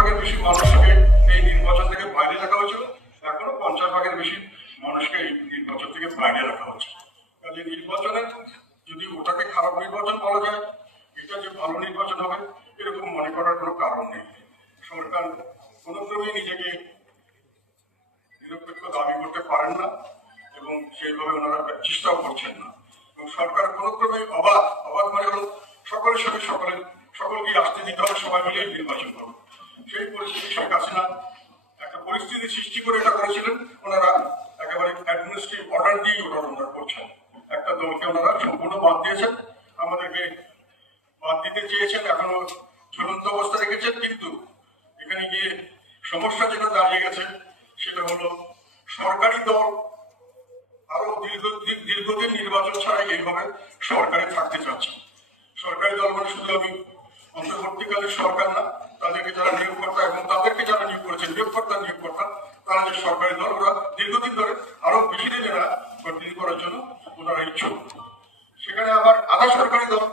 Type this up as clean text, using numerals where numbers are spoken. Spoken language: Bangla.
ভাগের বেশি মানুষকে এই নির্বাচন থেকে বাইরে রাখা হয়েছিল, এখনো 50 ভাগের বেশি মানুষকে এই নির্বাচন থেকে বাইরে রাখা হচ্ছে। কাজে নির্বাচনের যদি ওটাকে খারাপ নির্বাচন বলা যায়, এটা যে ভালো নির্বাচন হবে এরকম মনে করার কোনো কারণ নেই। সরকার কোনো ক্রমেই নিজেকে নিরপেক্ষ দাবি করতে পারেন না এবং সেইভাবে ওনারা চেষ্টাও করছেন না। এবং সরকার কোনো ক্রমে অবাধ মানে হল সকলের সঙ্গে সকলকে আসতে দিতে হবে, সবাই মিলে নির্বাচন করবে। সেই পরিস্থিতি শেখ হাসিনা একটা পরিস্থিতি সৃষ্টি করে এটা করেছিলেন। ওনারা একেবারে অ্যাডমিনিস্ট্রেটিভ অর্ডার দিয়ে ওনারা করছেন। একটা দলকে ওনারা সম্পূর্ণ বাদ দিয়েছেন, আমাদেরকে বাদ দিতে চেয়েছেন, এখনো ঝুলন্ত অবস্থা রেখেছেন। কিন্তু এখানে গিয়ে সমস্যা যেটা দাঁড়িয়ে গেছে সেটা হলো সরকারি দল আরো দীর্ঘদিন নির্বাচন ছাড়াই এইভাবে সরকারে থাকতে চাচ্ছে। সরকারি দল মানে শুধু আমি অন্তর্বর্তীকালীন সরকার না, তাদেরকে যারা নিয়োগকর্তা এবং তাদেরকে যারা নিয়োগ করেছেন নিয়োগকর্তা তারা যে সরকারি দল, ওরা দীর্ঘদিন ধরে আরো বেশি দিন এরা কন্টিনিউ করার জন্য ওনারা ইচ্ছুক। সেখানে আবার আধা সরকারি দল